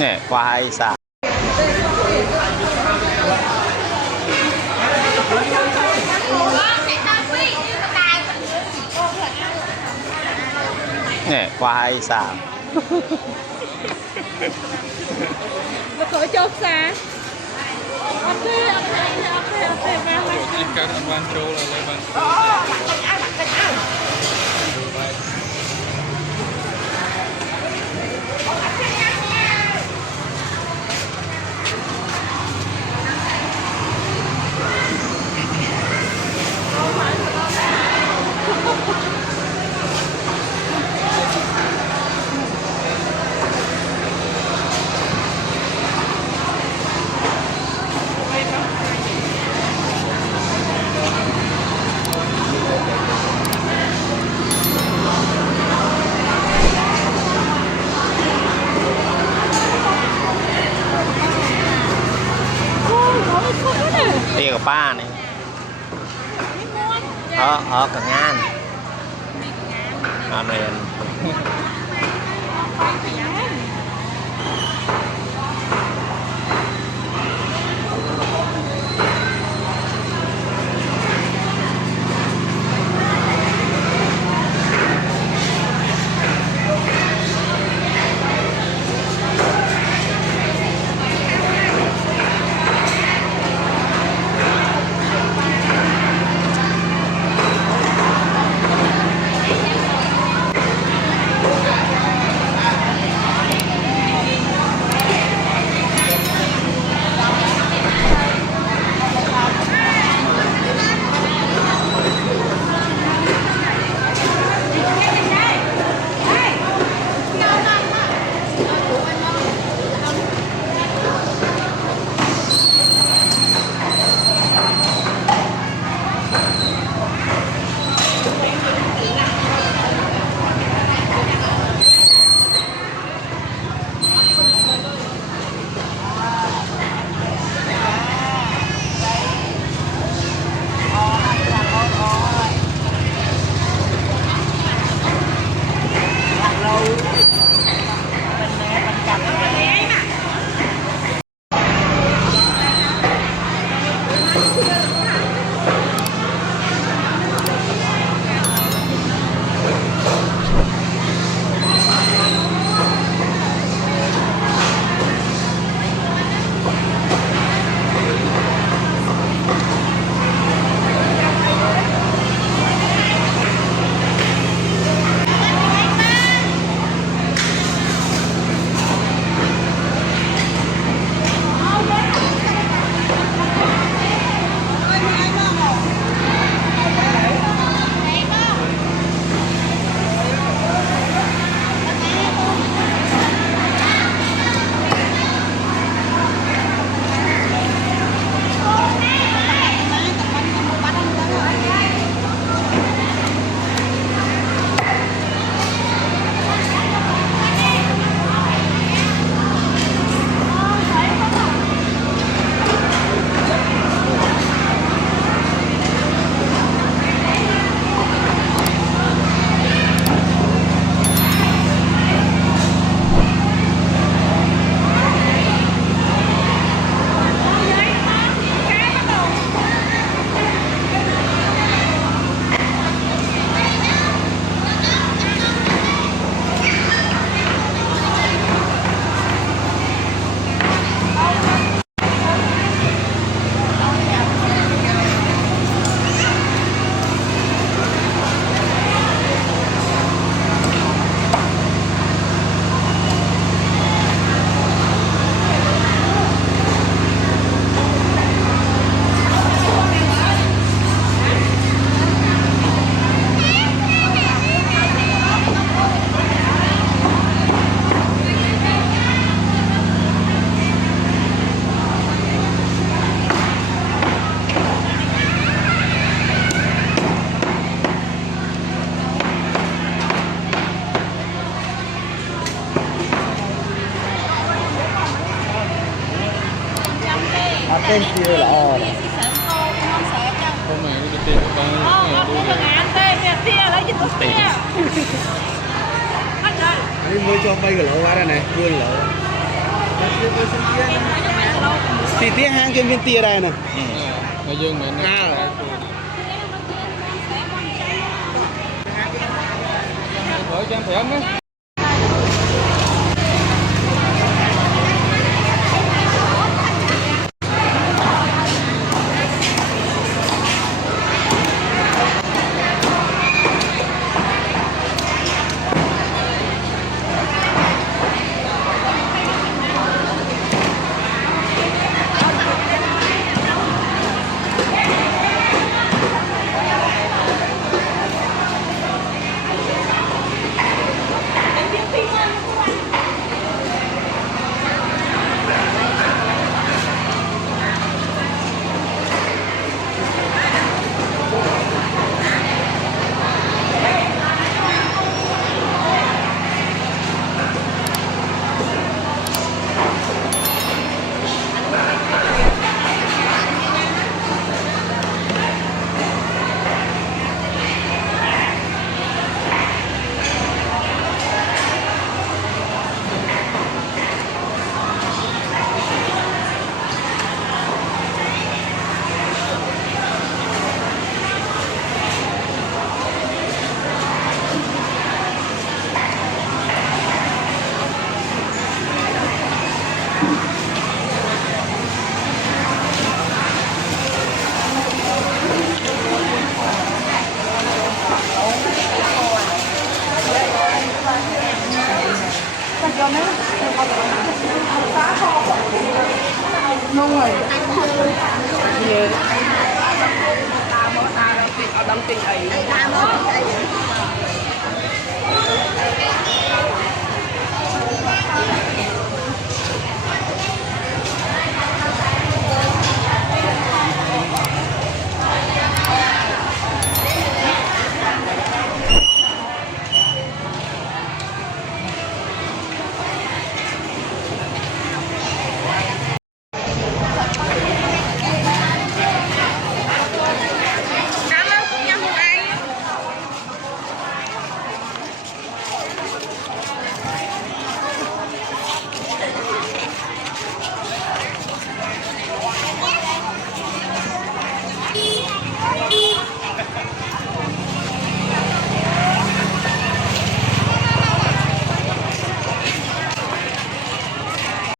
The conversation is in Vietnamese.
nè khoai xà nè khoai xà nó khởi chốt xa ok anh các anh quan châu là lên bằng tia của ba này ở Cần An amen tên kia là o này không mày cái tiền của con Con Cần An tê, tia lấy gì tốt tia. đi mới cho bay cái lẩu ra này vươn lẩu thì tía hang trên bên tia đây nè mà dương mẹ nè vợ cho em phải ấm á. Nông rồi. Đâm tiền ấy.